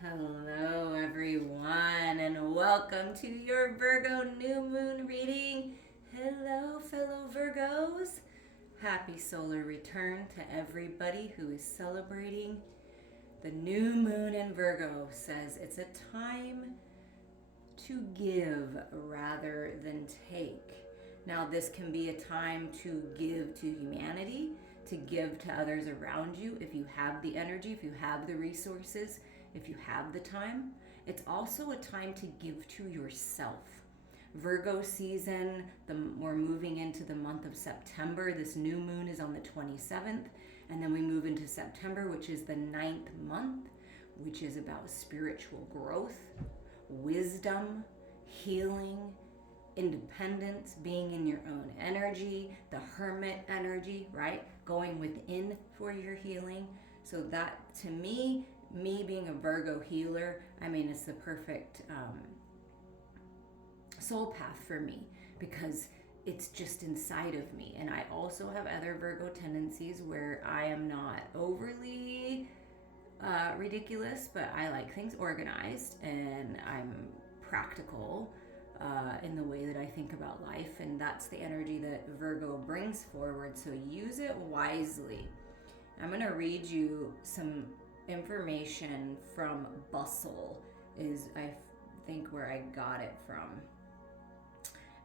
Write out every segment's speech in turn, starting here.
Hello, everyone, and welcome to your Virgo New Moon reading. Hello, fellow Virgos. Happy solar return to everybody who is celebrating the new moon in Virgo. Says it's a time to give rather than take. Now, this can be a time to give to humanity, to give to others around you if you have the energy, if you have the resources, if you have the time. It's also a time to give to yourself. Virgo season, we're moving into the month of September. This new moon is on the 27th, and then we move into September, which is the 9th month, which is about spiritual growth, wisdom, healing, independence, being in your own energy, the hermit energy, right? Going within for your healing. So that, to me being a Virgo healer, I mean, it's the perfect soul path for me because it's just inside of me. And I also have other Virgo tendencies where I am not overly ridiculous, but I like things organized and I'm practical in the way that I think about life. And that's the energy that Virgo brings forward. So use it wisely. I'm going to read you some information from Bustle, is I think where I got it from.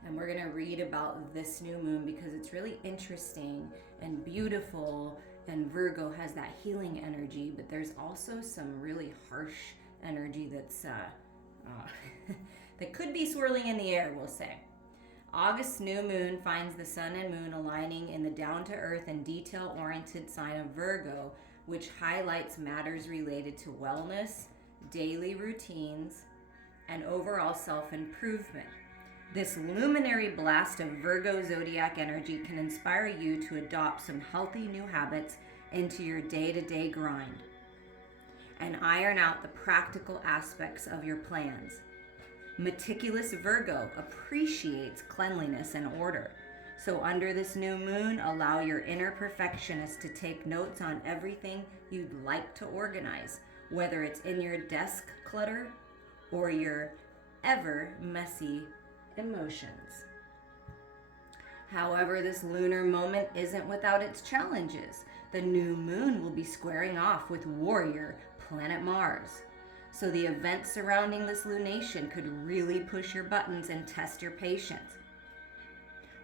And we're going to read about this new moon because it's really interesting and beautiful, and Virgo has that healing energy, but there's also some really harsh energy that's that could be swirling in the air, we'll say. August new moon finds the sun and moon aligning in the down-to-earth and detail-oriented sign of Virgo, which highlights matters related to wellness, daily routines, and overall self-improvement. This luminary blast of Virgo zodiac energy can inspire you to adopt some healthy new habits into your day-to-day grind and iron out the practical aspects of your plans. Meticulous Virgo appreciates cleanliness and order. So under this new moon, allow your inner perfectionist to take notes on everything you'd like to organize, whether it's in your desk clutter or your ever messy emotions. However, this lunar moment isn't without its challenges. The new moon will be squaring off with warrior planet Mars. So the events surrounding this lunation could really push your buttons and test your patience.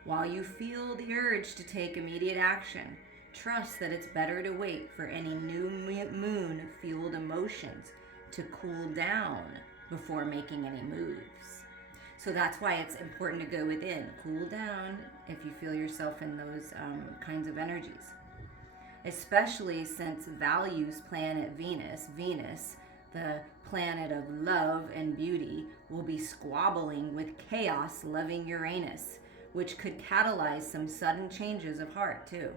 While you feel the urge to take immediate action, trust that it's better to wait for any new moon-fueled emotions to cool down before making any moves. So that's why it's important to go within. Cool down if you feel yourself in those kinds of energies. Especially since values planet Venus, the planet of love and beauty, will be squabbling with chaos-loving Uranus, which could catalyze some sudden changes of heart too.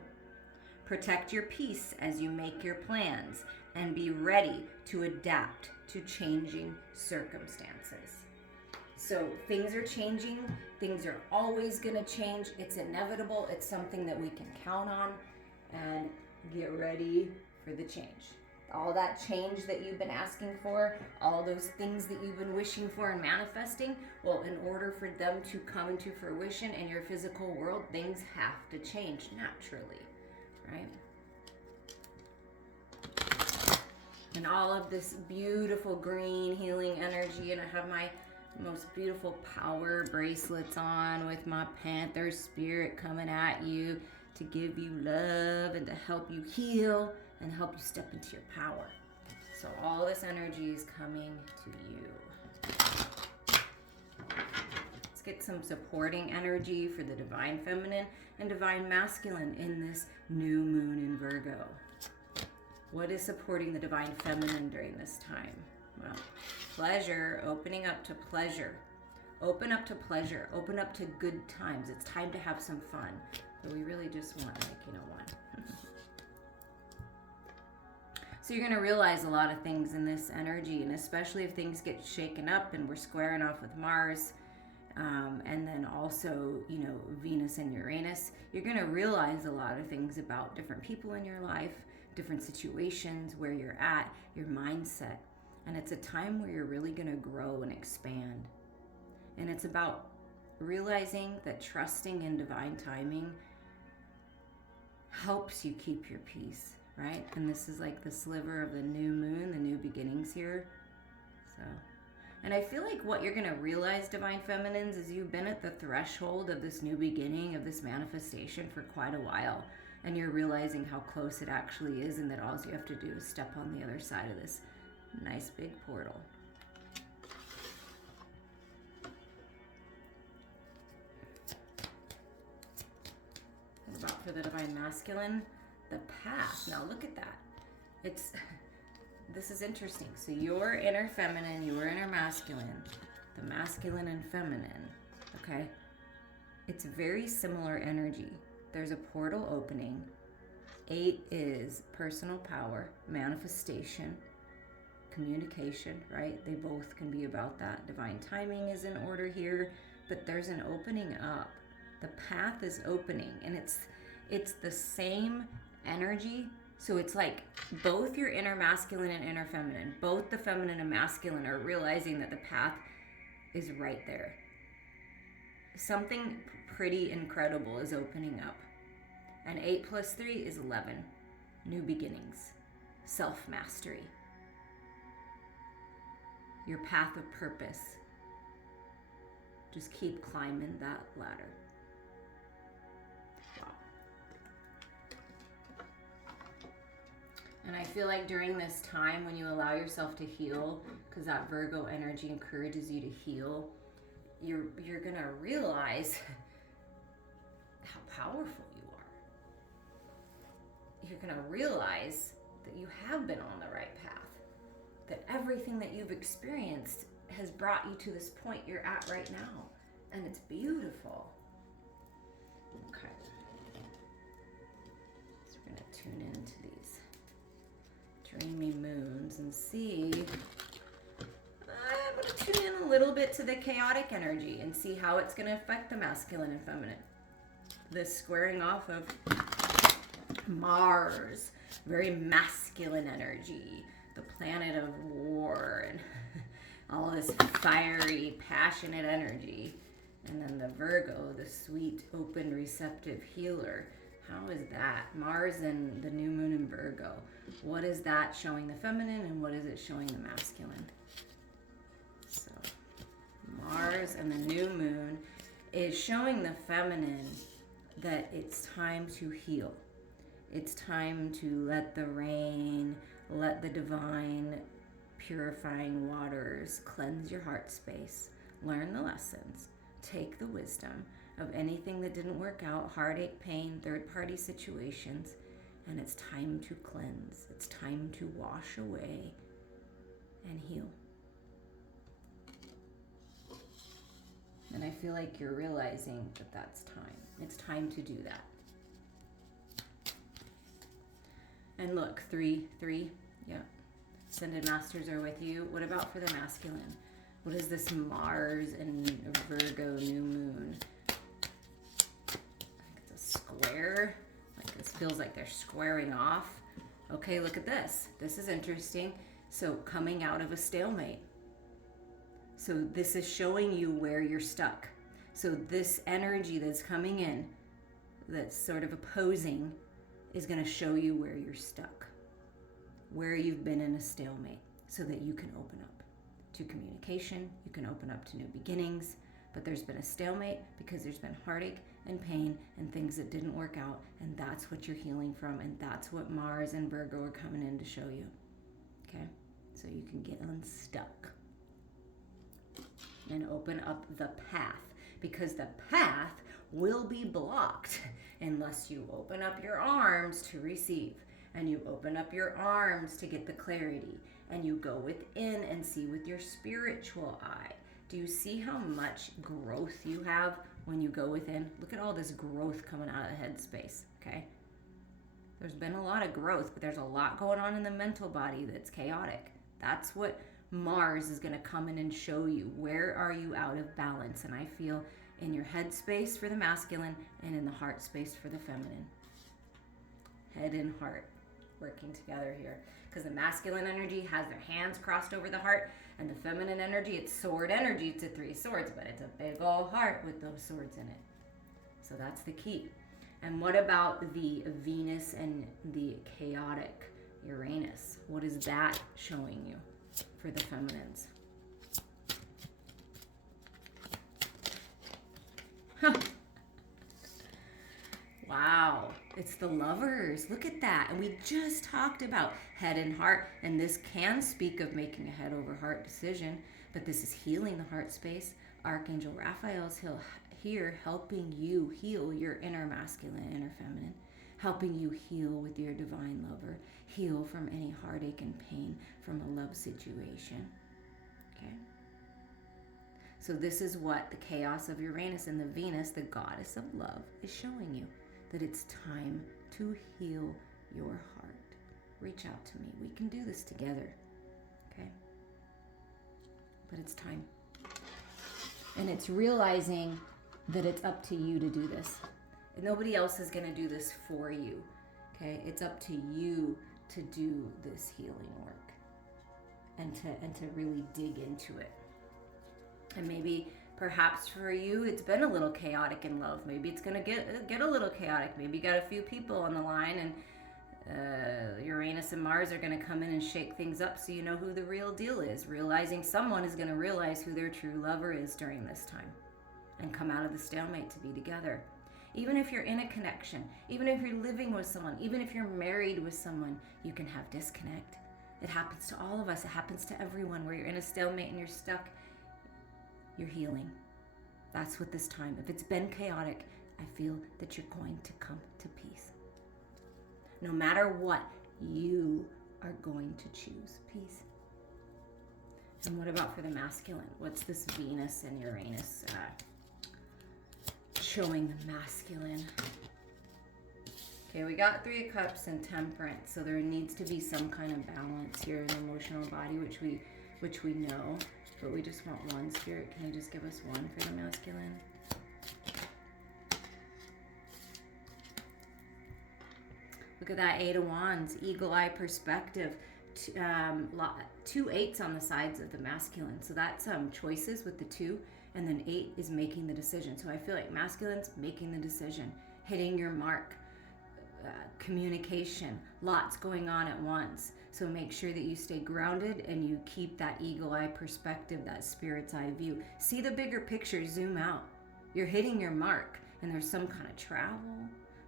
Protect your peace as you make your plans and be ready to adapt to changing circumstances. So things are changing. Things are always going to change. It's inevitable. It's something that we can count on, and get ready for the change. All that change that you've been asking for, all those things that you've been wishing for and manifesting, well, in order for them to come into fruition in your physical world, things have to change naturally, right? And all of this beautiful green healing energy, and I have my most beautiful power bracelets on with my Panther spirit coming at you to give you love and to help you heal and help you step into your power. So all this energy is coming to you. Let's get some supporting energy for the divine feminine and divine masculine in this new moon in Virgo. What is supporting the divine feminine during this time? Well, pleasure, opening up to pleasure. Open up to pleasure. Open up to good times. It's time to have some fun. But we really just want, one. So you're going to realize a lot of things in this energy, and especially if things get shaken up and we're squaring off with Mars, and then also, Venus and Uranus, you're going to realize a lot of things about different people in your life, different situations, where you're at, your mindset. And it's a time where you're really going to grow and expand. And it's about realizing that trusting in divine timing helps you keep your peace, right? And this is like the sliver of the new moon, the new beginnings here. So, and I feel like what you're going to realize, Divine Feminines, is you've been at the threshold of this new beginning, of this manifestation for quite a while. And you're realizing how close it actually is, and that all you have to do is step on the other side of this nice big portal. What about for the Divine Masculine? The path. Now look at that. This is interesting. So your inner feminine, your inner masculine, the masculine and feminine, okay? It's very similar energy. There's a portal opening. 8 is personal power, manifestation, communication, right? They both can be about that. Divine timing is in order here, but there's an opening up. The path is opening, and it's the same energy. So it's like both your inner masculine and inner feminine, both the feminine and masculine, are realizing that the path is right there. Something pretty incredible is opening up. And 8 plus 3 is 11. New beginnings, self-mastery, your path of purpose. Just keep climbing that ladder. And I feel like during this time, when you allow yourself to heal, because that Virgo energy encourages you to heal, you're going to realize how powerful you are. You're going to realize that you have been on the right path, that everything that you've experienced has brought you to this point you're at right now. And it's beautiful. Okay. So we're going to tune into these dreamy moons and see. I'm going to tune in a little bit to the chaotic energy and see how it's going to affect the masculine and feminine. This squaring off of Mars, very masculine energy, the planet of war and all this fiery, passionate energy. And then the Virgo, the sweet, open, receptive healer. How is that? Mars and the new moon in Virgo. What is that showing the feminine, and what is it showing the masculine? So Mars and the new moon is showing the feminine that it's time to heal. It's time to let the rain, let the divine purifying waters cleanse your heart space. Learn the lessons. Take the wisdom of anything that didn't work out, heartache, pain, third-party situations, and it's time to cleanse. It's time to wash away and heal. And I feel like you're realizing that that's time. It's time to do that. And look, 3, yeah. Ascended Masters are with you. What about for the masculine? What is this Mars and Virgo new moon? I think it's a square. Like this feels like they're squaring off. Okay, look at this. This is interesting. So coming out of a stalemate. So this is showing you where you're stuck. So this energy that's coming in, that's sort of opposing, is going to show you where you're stuck, where you've been in a stalemate, so that you can open up to communication, you can open up to new beginnings. But there's been a stalemate because there's been heartache and pain and things that didn't work out, and that's what you're healing from, and that's what Mars and Virgo are coming in to show you. Okay? So you can get unstuck and open up the path, because the path will be blocked unless you open up your arms to receive, and you open up your arms to get the clarity, and you go within and see with your spiritual eye. Do you see how much growth you have when you go within? Look at all this growth coming out of the head space, okay? There's been a lot of growth, but there's a lot going on in the mental body that's chaotic. That's what Mars is going to come in and show you. Where are you out of balance? And I feel in your head space for the masculine and in the heart space for the feminine. Head and heart working together here. because the masculine energy has their hands crossed over the heart, and the feminine energy, it's sword energy. It's a 3 swords, but it's a big old heart with those swords in it. So that's the key. And what about the Venus and the chaotic Uranus? What is that showing you for the feminines? Huh. Wow, it's the Lovers. Look at that. And we just talked about head and heart, and this can speak of making a head over heart decision, but this is healing the heart space. Archangel Raphael's here helping you heal your inner masculine, inner feminine, helping you heal with your divine lover, heal from any heartache and pain from a love situation. Okay? So this is what the chaos of Uranus and the Venus, the goddess of love, is showing you. That it's time to heal your heart. Reach out to me. We can do this together. Okay? But it's time. And it's realizing that it's up to you to do this. And nobody else is going to do this for you. Okay? It's up to you to do this healing work. And to really dig into it. And maybe perhaps for you, it's been a little chaotic in love. Maybe it's going to get a little chaotic. Maybe you got a few people on the line, and Uranus and Mars are going to come in and shake things up so you know who the real deal is. Realizing someone is going to realize who their true lover is during this time and come out of the stalemate to be together. Even if you're in a connection, even if you're living with someone, even if you're married with someone, you can have disconnect. It happens to all of us. It happens to everyone where you're in a stalemate and you're stuck. You're healing. That's what this time. If it's been chaotic, I feel that you're going to come to peace. No matter what, you are going to choose peace. And what about for the masculine? What's this Venus and Uranus showing the masculine? Okay, we got 3 of Cups and Temperance, so there needs to be some kind of balance here in the emotional body, which we know. But we just want one. Spirit, can you just give us one for the masculine? Look at that 8 of Wands, eagle eye perspective. 2 8s on the sides of the masculine. So that's choices with the 2. And then 8 is making the decision. So I feel like masculine's making the decision, hitting your mark, communication, lots going on at once. So make sure that you stay grounded and you keep that eagle eye perspective, that spirit's eye view. See the bigger picture, zoom out. You're hitting your mark, and there's some kind of travel.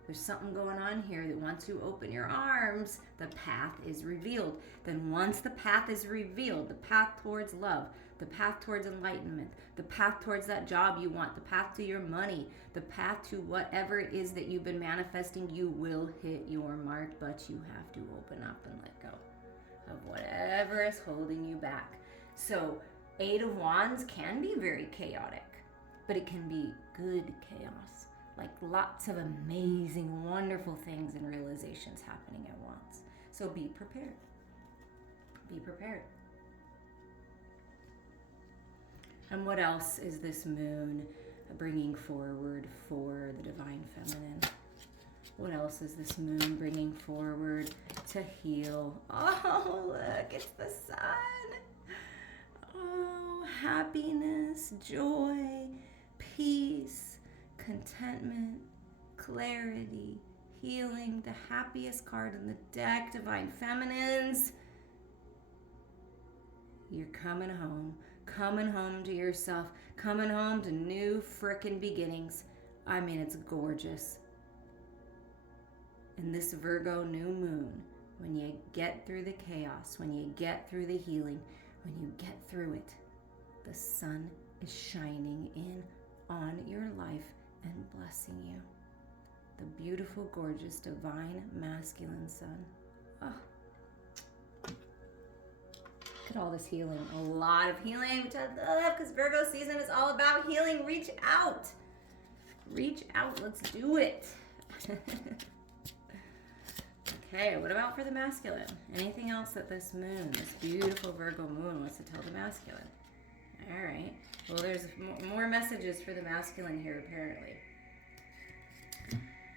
There's something going on here that once you open your arms, the path is revealed. Then once the path is revealed, the path towards love, the path towards enlightenment, the path towards that job you want, the path to your money, the path to whatever it is that you've been manifesting, you will hit your mark, but you have to open up and let go of whatever is holding you back. So 8 of Wands can be very chaotic, but it can be good chaos. Like lots of amazing, wonderful things and realizations happening at once. So be prepared. Be prepared. And what else is this moon bringing forward for the divine feminine? What else is this moon bringing forward to heal? Oh, look, it's the sun. Oh, happiness, joy, peace, contentment, clarity, healing, the happiest card in the deck, divine feminines. You're coming home to yourself, coming home to new frickin' beginnings. I mean, it's gorgeous. And this Virgo new moon, when you get through the chaos, when you get through the healing, when you get through it, the sun is shining in on your life and blessing you. The beautiful, gorgeous, divine, masculine sun. Oh. Look at all this healing. A lot of healing, which I love, because Virgo season is all about healing. Reach out. Reach out. Let's do it. Okay, what about for the masculine? Anything else that this moon, this beautiful Virgo moon, wants to tell the masculine? All right. Well, there's more messages for the masculine here, apparently.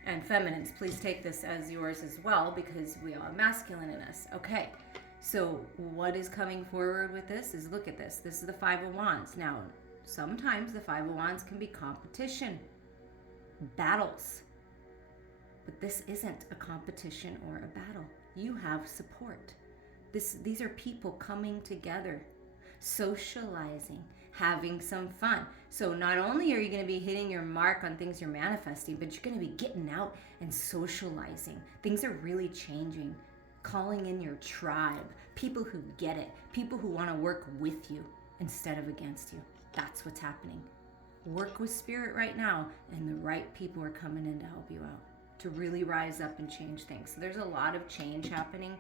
And feminines, please take this as yours as well, because we all have masculine in us. Okay, so what is coming forward with this is, look at this. This is the Five of Wands. Now, sometimes the Five of Wands can be competition, battles. But this isn't a competition or a battle. You have support. These are people coming together, socializing, having some fun. So not only are you going to be hitting your mark on things you're manifesting, but you're going to be getting out and socializing. Things are really changing. Calling in your tribe, people who get it, people who want to work with you instead of against you. That's what's happening. Work with spirit right now, and the right people are coming in to help you out, to really rise up and change things. So there's a lot of change happening.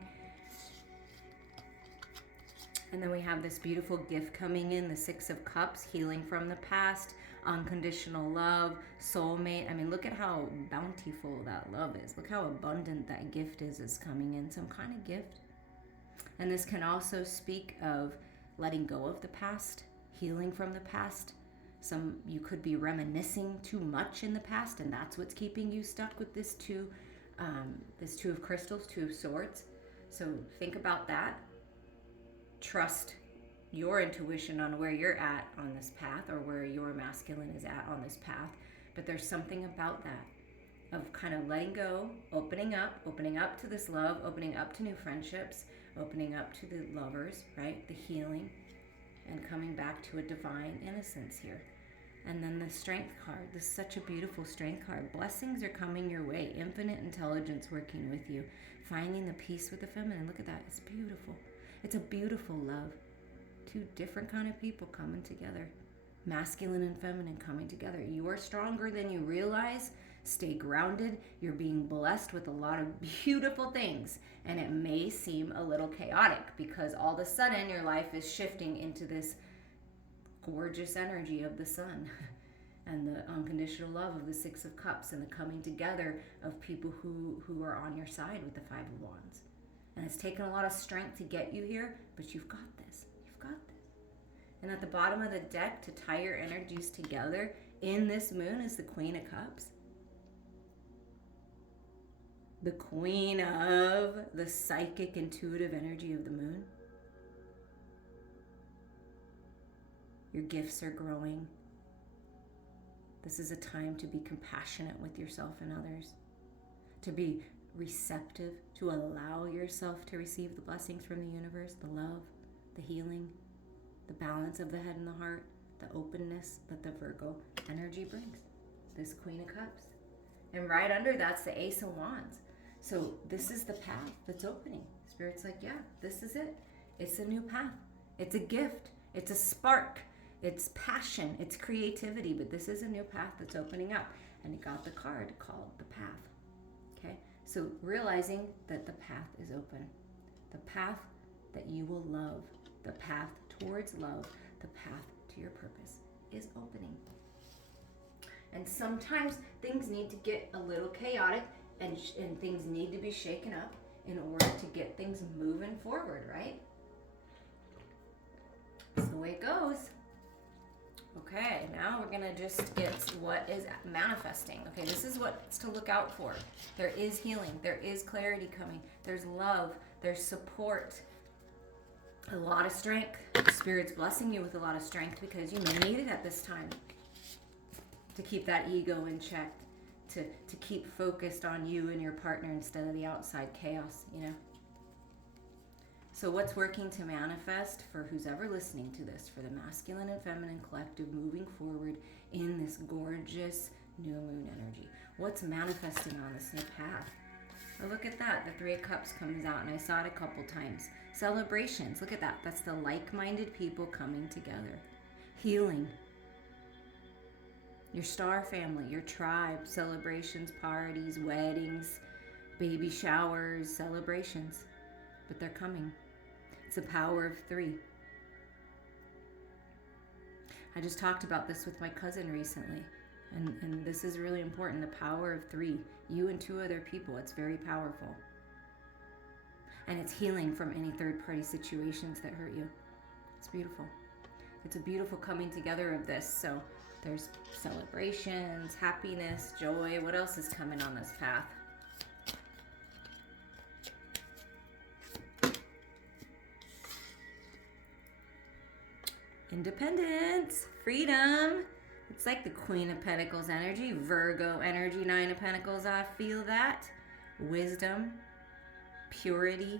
And then we have this beautiful gift coming in, the Six of Cups, healing from the past, unconditional love, soulmate. I mean, look at how bountiful that love is. Look how abundant that gift is coming in, some kind of gift. And this can also speak of letting go of the past, healing from the past. You could be reminiscing too much in the past, and that's what's keeping you stuck with this two of crystals, Two of Swords. So think about that. Trust your intuition on where you're at on this path, or where your masculine is at on this path. But there's something about that, of kind of letting go, opening up to this love, opening up to new friendships, opening up to the lovers, right? The healing, and coming back to a divine innocence here. And then the Strength card. This is such a beautiful Strength card. Blessings are coming your way. Infinite intelligence working with you. Finding the peace with the feminine. Look at that. It's beautiful. It's a beautiful love. Two different kind of people coming together. Masculine and feminine coming together. You are stronger than you realize. Stay grounded. You're being blessed with a lot of beautiful things. And it may seem a little chaotic, because all of a sudden your life is shifting into this gorgeous energy of the sun and the unconditional love of the Six of Cups, and the coming together of people who are on your side with the Five of Wands. And it's taken a lot of strength to get you here, but you've got this. You've got this. And at the bottom of the deck, to tie your energies together in this moon, is the Queen of Cups. The queen of the psychic, intuitive energy of the moon. Your gifts are growing. This is a time to be compassionate with yourself and others, to be receptive, to allow yourself to receive the blessings from the universe, the love, the healing, the balance of the head and the heart, the openness that the Virgo energy brings. This Queen of Cups. And right under that's the Ace of Wands. So this is the path that's opening. Spirit's like, yeah, this is it. It's a new path. It's a gift. It's a spark. It's passion. It's creativity. But this is a new path that's opening up. And it got the card called the path. Okay? So realizing that the path is open. The path that you will love. The path towards love. The path to your purpose is opening. And sometimes things need to get a little chaotic, and things need to be shaken up in order to get things moving forward, right? That's the way it goes. Okay, now we're gonna just get what is manifesting. Okay, this is what's to look out for. There is healing, there is clarity coming, there's love, there's support, a lot of strength. Spirit's blessing you with a lot of strength, because you may need it at this time to keep that ego in check, to keep focused on you and your partner instead of the outside chaos, you know? So what's working to manifest for who's ever listening to this, for the masculine and feminine collective moving forward in this gorgeous new moon energy? What's manifesting on this new path? Oh, look at that. The Three of Cups comes out, and I saw it a couple times. Celebrations. Look at that. That's the like-minded people coming together. Healing. Your star family, your tribe, celebrations, parties, weddings, baby showers, celebrations. But they're coming. It's the power of 3. I just talked about this with my cousin recently. And this is really important, the power of 3. You and 2 other people, it's very powerful. And it's healing from any third-party situations that hurt you. It's beautiful. It's a beautiful coming together of this. So there's celebrations, happiness, joy. What else is coming on this path? Independence, freedom. It's like the Queen of Pentacles energy, Virgo energy, Nine of Pentacles. I feel that. Wisdom, purity,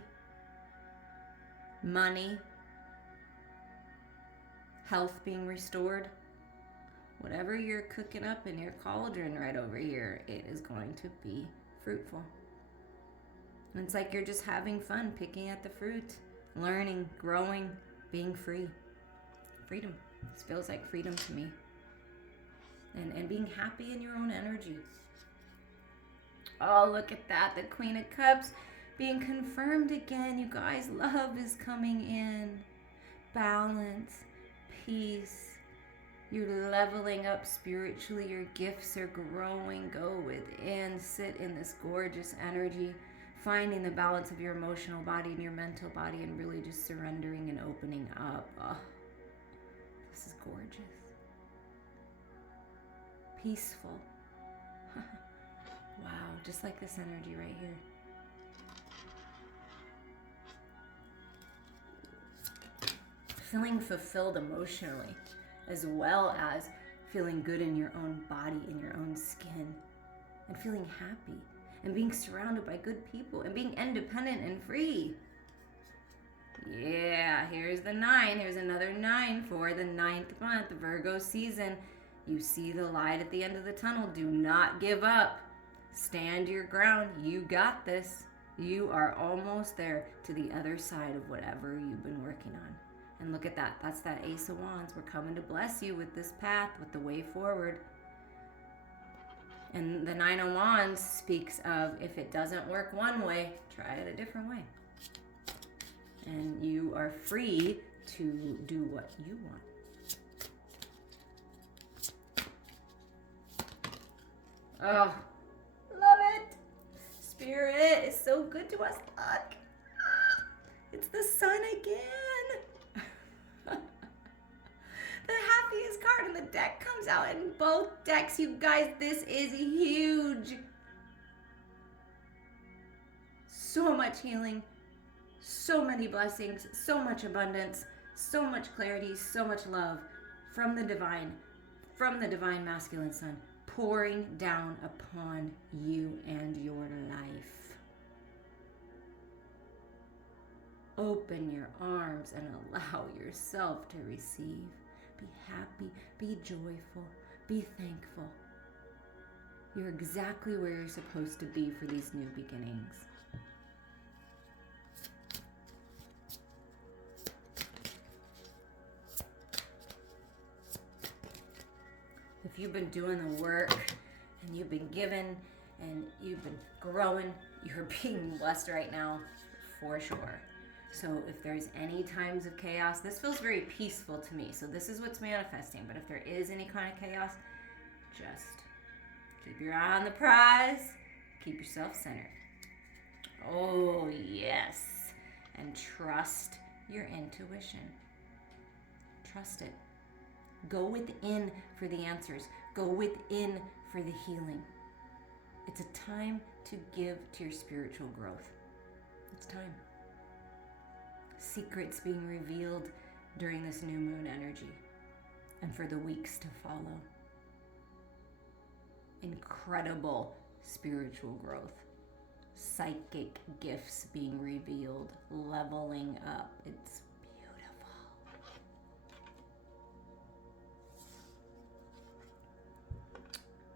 money, health being restored. Whatever you're cooking up in your cauldron right over here, it is going to be fruitful. And it's like you're just having fun picking at the fruit, learning, growing, being free. Freedom. This feels like freedom to me. And being happy in your own energy. Oh, look at that. The Queen of Cups being confirmed again. You guys, love is coming in. Balance, peace. You're leveling up spiritually. Your gifts are growing. Go within. Sit in this gorgeous energy. Finding the balance of your emotional body and your mental body and really just surrendering and opening up. Oh, this is gorgeous. Peaceful. Wow, just like this energy right here. Feeling fulfilled emotionally, as well as feeling good in your own body, in your own skin, and feeling happy, and being surrounded by good people, and being independent and free. Yeah, here's the 9. Here's another 9 for the 9th month, Virgo season. You see the light at the end of the tunnel. Do not give up. Stand your ground. You got this. You are almost there to the other side of whatever you've been working on. And look at that. That's that Ace of Wands. We're coming to bless you with this path, with the way forward. And the 9 of Wands speaks of if it doesn't work one way, try it a different way. And you are free to do what you want. Oh, love it. Spirit is so good to us. Look. It's the sun again. The happiest card in the deck comes out in both decks. You guys, this is huge. So much healing. So many blessings. So much abundance. So much clarity. So much love from the divine masculine sun, pouring down upon you and your life. Open your arms and allow yourself to receive. Be happy, be joyful, be thankful. You're exactly where you're supposed to be for these new beginnings. If you've been doing the work and you've been given and you've been growing, you're being blessed right now for sure. So if there's any times of chaos, this feels very peaceful to me. So this is what's manifesting. But if there is any kind of chaos, just keep your eye on the prize. Keep yourself centered. Oh, yes. And trust your intuition. Trust it. Go within for the answers. Go within for the healing. It's a time to give to your spiritual growth. It's time. Secrets being revealed during this new moon energy and for the weeks to follow. Incredible spiritual growth. Psychic gifts being revealed, leveling up. It's beautiful.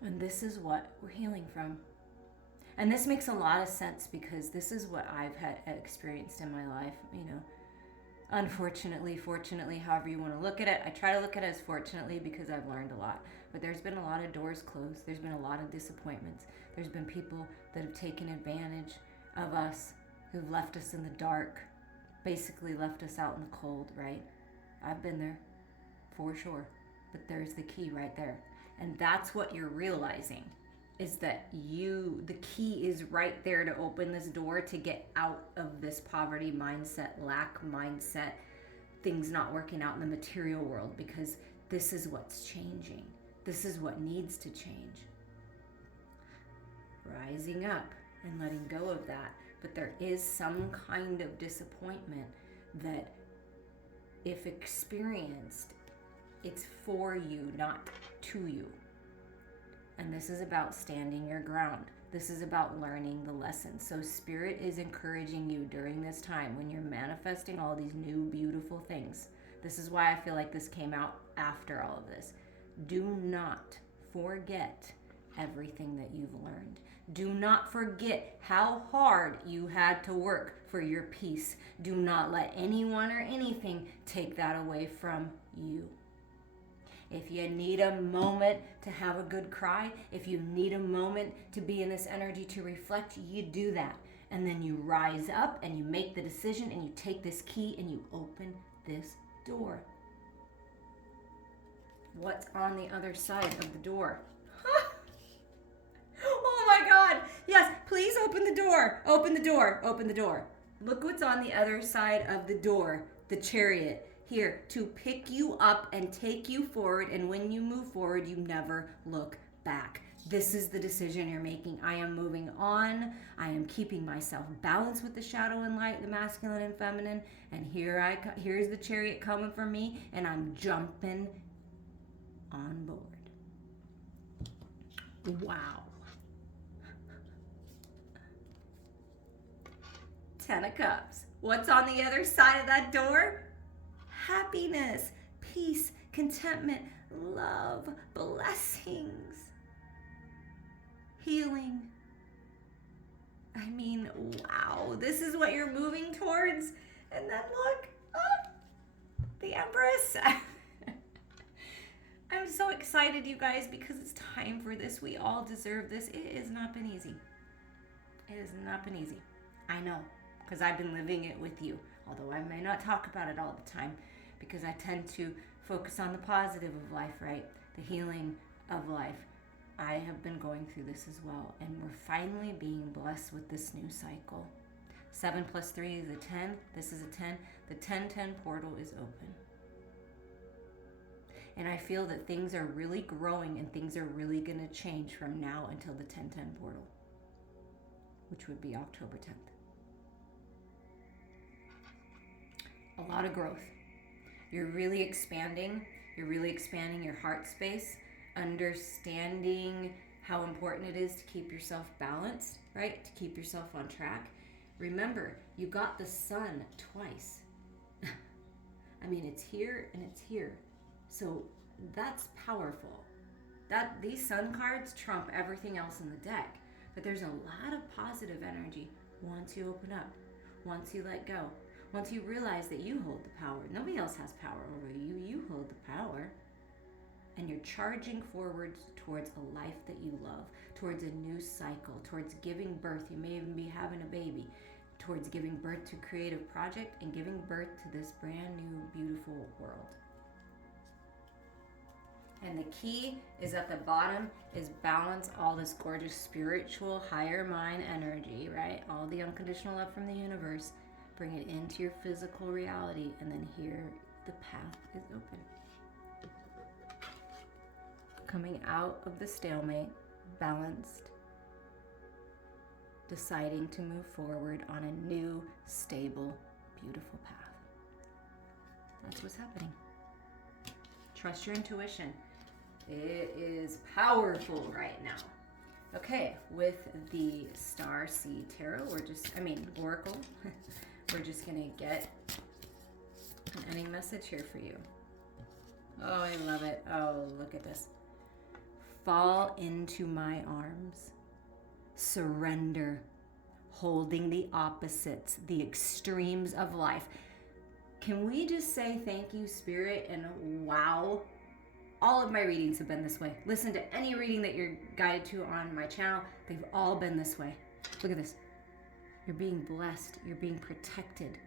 And this is what we're healing from. And this makes a lot of sense because this is what I've had experienced in my life, Unfortunately, fortunately, however you want to look at it. I try to look at it as fortunately because I've learned a lot. But there's been a lot of doors closed. There's been a lot of disappointments. There's been people that have taken advantage of us, who've left us in the dark, basically left us out in the cold, right? I've been there, for sure. But there's the key right there. And that's what you're realizing, is that the key is right there to open this door to get out of this poverty mindset, lack mindset, things not working out in the material world, because this is what's changing. This is what needs to change. Rising up and letting go of that. But there is some kind of disappointment that, if experienced, it's for you, not to you. And this is about standing your ground. This is about learning the lesson. So Spirit is encouraging you during this time when you're manifesting all these new beautiful things. This is why I feel like this came out after all of this. Do not forget everything that you've learned. Do not forget how hard you had to work for your peace. Do not let anyone or anything take that away from you. If you need a moment to have a good cry, if you need a moment to be in this energy to reflect, you do that. And then you rise up and you make the decision and you take this key and you open this door. What's on the other side of the door? Oh my God. Yes, please open the door. Open the door. Open the door. Look what's on the other side of the door. The Chariot. Here to pick you up and take you forward. And when you move forward, you never look back. This is the decision you're making. I am moving on. I am keeping myself balanced with the shadow and light, the masculine and feminine. And here's the Chariot coming for me, and I'm jumping on board. Wow. 10 of Cups. What's on the other side of that door? Happiness, peace, contentment, love, blessings, healing. I mean, wow, this is what you're moving towards. And then look, oh, the Empress. I'm so excited, you guys, because it's time for this. We all deserve this. It has not been easy. It has not been easy. I know, because I've been living it with you. Although I may not talk about it all the time, because I tend to focus on the positive of life, right? The healing of life. I have been going through this as well, and we're finally being blessed with this new cycle. 7 plus 3 is a 10. This is a 10. The 10-10 portal is open. And I feel that things are really growing and things are really going to change from now until the 10-10 portal, which would be October 10th. A lot of growth. You're really expanding. You're really expanding your heart space, understanding how important it is to keep yourself balanced, right? To keep yourself on track. Remember, you got the sun twice. I mean, it's here and it's here. So that's powerful. These sun cards trump everything else in the deck. But there's a lot of positive energy once you open up, once you let go. Once you realize that you hold the power, nobody else has power over you, you hold the power. And you're charging forward towards a life that you love, towards a new cycle, towards giving birth. You may even be having a baby, towards giving birth to a creative project and giving birth to this brand new, beautiful world. And the key is at the bottom is balance all this gorgeous spiritual, higher mind energy, right? All the unconditional love from the universe. Bring it into your physical reality, and then here the path is open. Coming out of the stalemate, balanced, deciding to move forward on a new, stable, beautiful path. That's what's happening. Trust your intuition. It is powerful right now. Okay, with the Star Seed Tarot, Oracle, we're just going to get an ending message here for you. Oh, I love it. Oh, look at this. Fall into my arms. Surrender. Holding the opposites, the extremes of life. Can we just say thank you, Spirit, and wow? All of my readings have been this way. Listen to any reading that you're guided to on my channel. They've all been this way. Look at this. You're being blessed. You're being protected.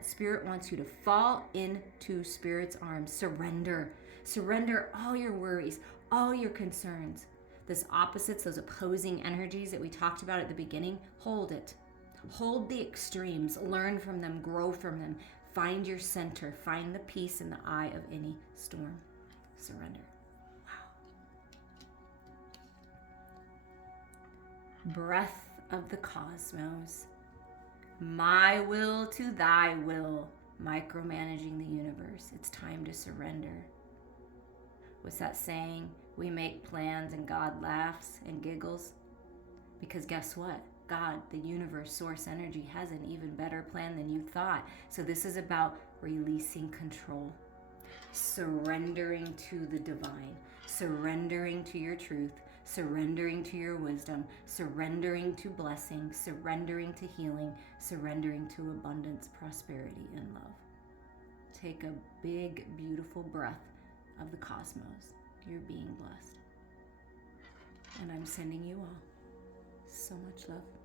Spirit wants you to fall into Spirit's arms. Surrender. Surrender all your worries, all your concerns. Those opposites, those opposing energies that we talked about at the beginning, hold it. Hold the extremes. Learn from them. Grow from them. Find your center. Find the peace in the eye of any storm. Surrender. Wow. Breath of the cosmos. My will to thy will. Micromanaging the universe. It's time to surrender. What's that saying? We make plans and God laughs and giggles. Because guess what? God, the universe, source energy, has an even better plan than you thought. So this is about releasing control, surrendering to the divine, surrendering to your truth, surrendering to your wisdom, surrendering to blessing, surrendering to healing, surrendering to abundance, prosperity, and love. Take a big, beautiful breath of the cosmos. You're being blessed. And I'm sending you all so much love.